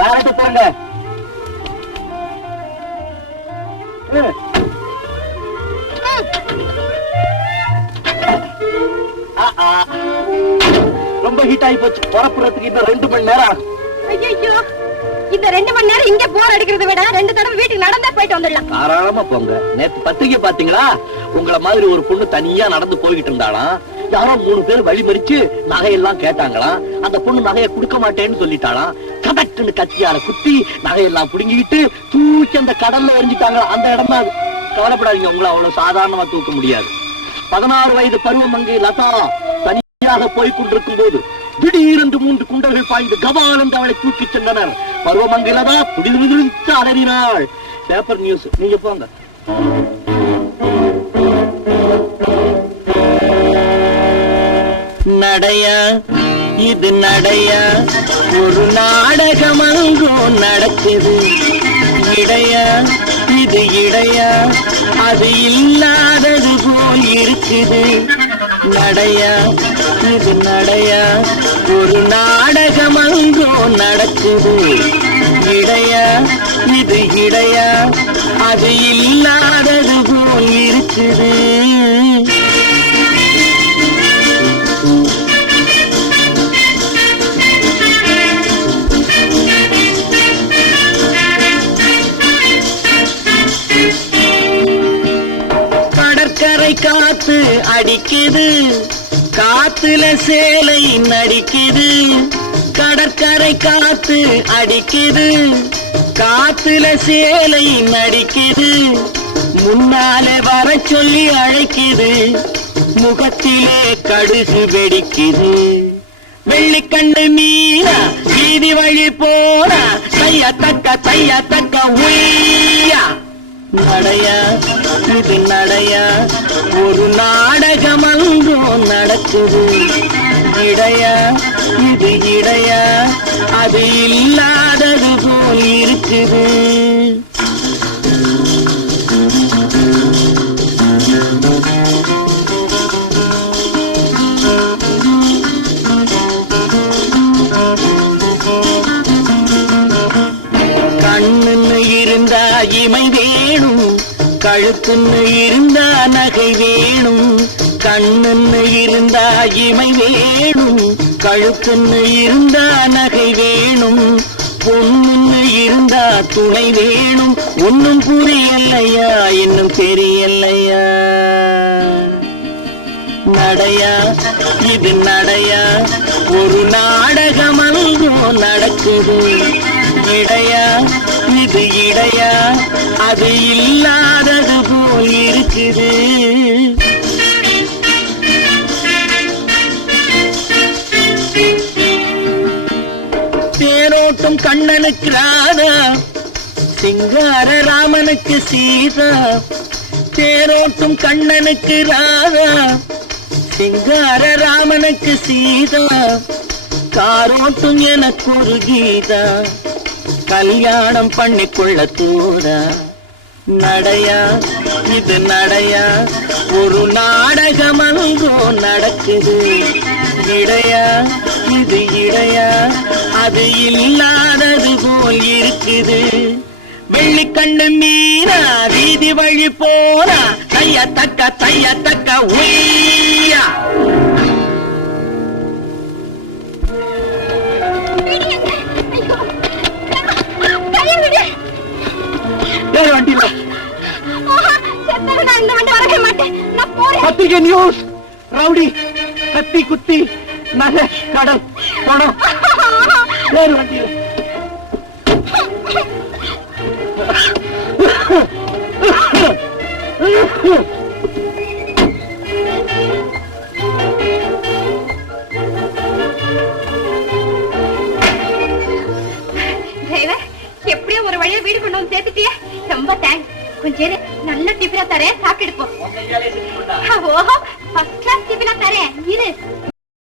வேலைக்கு போங்க. ரொம்ப ஹீட் ஆகி போச்சு. புறப்புறதுக்கு இன்னும் 2 மணி நேரம் ஆகும். ஐயோ, இந்த 2 மணி நேரம் இங்க போர் அடிக்கிறத விட 2 தடவை வீட்டுக்கு நடந்தே போயிட்டு வந்துடலாம். தாராளமா போங்க. நேத்து பத்திரிக்கை பாத்தீங்களா? உங்களை மாதிரி ஒரு பொண்ணு தனியா நடந்து போய்கிட்டு இருந்தாலாம். யாரோ 3 பேர் வழி மறிச்சு நகையெல்லாம் கேட்டாங்களாம். அந்த பொண்ணு நகையை கொடுக்க மாட்டேன்னு சொல்லிட்டாளாம். கடட்டுன்னு கத்தியால குத்தி நகையெல்லாம் புடுங்கிக்கிட்டு தூக்கி அந்த கடல்ல எரிஞ்சிட்டாங்க. அந்த இடம் தான். கவலைப்படாதீங்க, உங்களை அவ்வளவு சாதாரணமா தூக்க முடியாது. 16 வயது பருவமங்கை லதா தனியாக போய் கொண்டிருக்கும் போது திடீரென்று 3 குண்டர்கள் பாய்ந்து கபால் என்று அவளை தூக்கி சென்றனர். பருவமங்கை லதா புடிதிருத்து அலறினாள். Paper news. நீங்க போங்க. நடையா இது நடையா, ஒரு நாடகம் அங்கும் நடக்குது. இடையா இது இடையா, அது இல்லாதது போல் இருக்குது. நடையா இது நடையா, ஒரு நாடகம் அங்கும் நடக்குது. இடையா இது இடையா, அது இல்லாதது போல் இருக்குது. கடற்கரை காத்து அடிக்குது, காத்துல சேலை நடிக்குது. கடற்கரை காத்து அடிக்குது, காத்துல சேலை நடிக்குது. முன்னாலே வர சொல்லி அழைக்குது, முகத்திலே கடுகு வெடிக்குது. வெள்ளிக்கண்ணு மீனா வீதி வழி போனா தைய தக்க உய்யா. நடையா இது நடையா, ஒரு நாடகம் அங்கும் நடக்குது. இடையா இது இடையா, அது இல்லாதது போல் இருக்குது. கண்ணுன்னு இருந்தா இமை வேணும், கழுத்துன்னு இருந்தா நகை வேணும். கண்ணுன்னு இருந்தா இமை வேணும், கழுத்துன்னு இருந்தா நகை வேணும். பொண்ணுன்னு இருந்தா துணை வேணும். ஒன்னும் புரியலையா, இன்னும் தெரியலையா. நடையா இது நடையா, ஒரு நாடகம் அங்கும் நடக்குது. இடையா இது இடையா, அது இல்லாதது போல் இருக்குது. தேரோட்டும் கண்ணனுக்கு ராதா, சிங்கார ராமனுக்கு சீதா. தேரோட்டும் கண்ணனுக்கு ராதா, சிங்கார ராமனுக்கு சீதா. காரோட்டும் எனக்கு ஒரு கீதா, கல்யாணம் பண்ணிக்கொள்ள தூதா. நடையா இது நடையா, ஒரு நாடகம் அங்கும் நடக்குது. இடையா இது இடையா, அது இல்லாதது போல் இருக்குது. வெள்ளிக்கண்ணு மீனா வீதி வழி போனா தைய தக்க உய்யா. பத்திரிகை நியூஸ், ரவுடி கத்தி குத்தி நகை கடல் பணம். வேறு வண்டியில் எப்படியும் ஒரு வழியா வீடு கொண்டு வந்து சேர்த்துட்டியே, ரொம்ப தேங்க்ஸ். கொஞ்சம் நல்ல டிஃபனா தரேன், சாப்பிட்டு. ஓஹோ, ஃபர்ஸ்ட் கிளாஸ் டிஃபனா தரேன் இரு.